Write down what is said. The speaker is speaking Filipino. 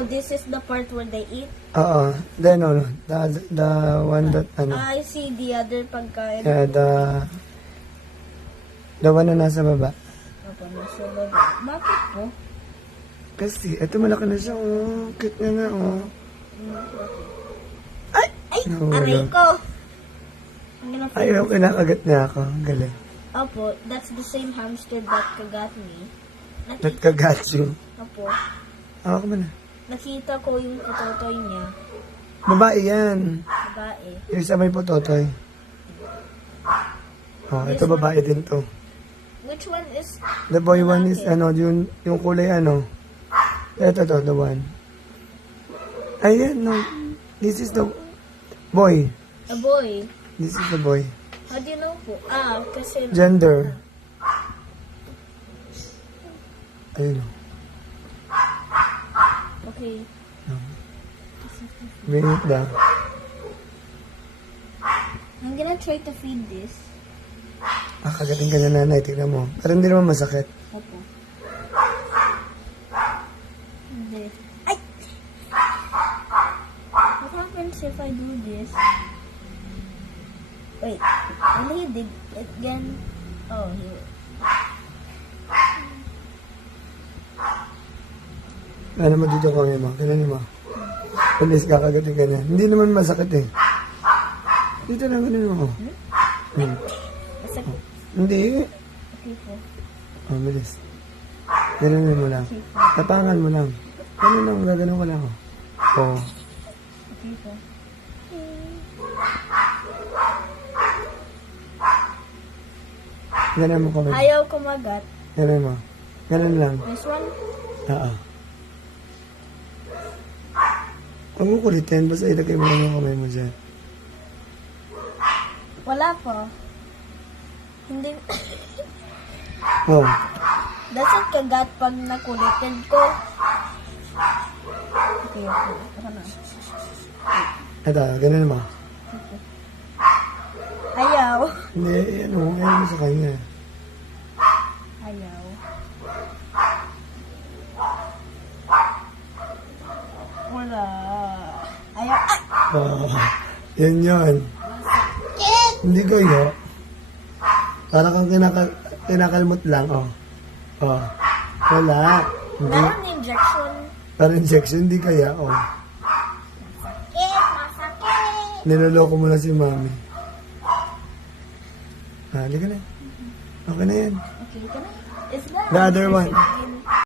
So this is the part where they eat? Oo. Then, no. The one that, ano. I see the other pagkain. Yeah, the one na nasa baba. Opo, nasa baba. Bakit po? Kasi, ito malaki na siya, oh. Cute na nga, oh. Ay! Nawala. Aray ko! I'm gonna Ayaw, kinakagat niya ako. Galing. Opo, that's the same hamster that kagat me. Nagkagat you. Opo, Ako mo na. nakita ko yung pototoy niya. Babae yan. Babae. Yung isa may pototoy. Oh, ito babae din to. Which one is... The boy one is, ano, yung kulay, ano. Ito to, the one. Ayan, no. This is the boy. A boy. This is the boy. How do you know po? Kasi... Gender. Ayun. Okay. Minute lang. I'm gonna try to feed this. Kagating ka na nanay, tignan mo. Pero hindi naman masakit. Opo. Hindi. Ay! What happens if I do this? Wait. Will he dig it again? Oh, here. Ano mo dito ko mo? Kailan mo? Pulis kakagating ka na. Hindi naman masakit eh. Dito lang, ganun mo. Masakit. Hindi. Okay po. Oh, bilis. Ganun mo lang. Tapangan mo lang. Ganun lang, gagano'n ko lang. Oh. Okay po. Ganun mo kami. Ayaw kumagat. Ganun mo. Ganun lang. This one? Oo. Huwag mo kulitin. Basta ilagay mo lang yung kamay mo dyan. Wala po. Hindi. Oh. Doesn't kagat pag nakulitin ko. Okay, okay. Ito na. Ito, ganun mo. Ayaw. Hindi, ano, ayaw mo sa kanya. Ayaw. Wala. Ayaw. Ah! Oh. Yan yun. Hindi kayo. Para kang kinakalmot lang, oh. Oh. Wala. Hindi. Meron injection. Para injection, hindi kaya, oh. Masakit. Niloloko mo na si mami. Halika na. Okay na yan. Okay, can I? Is that The other one. in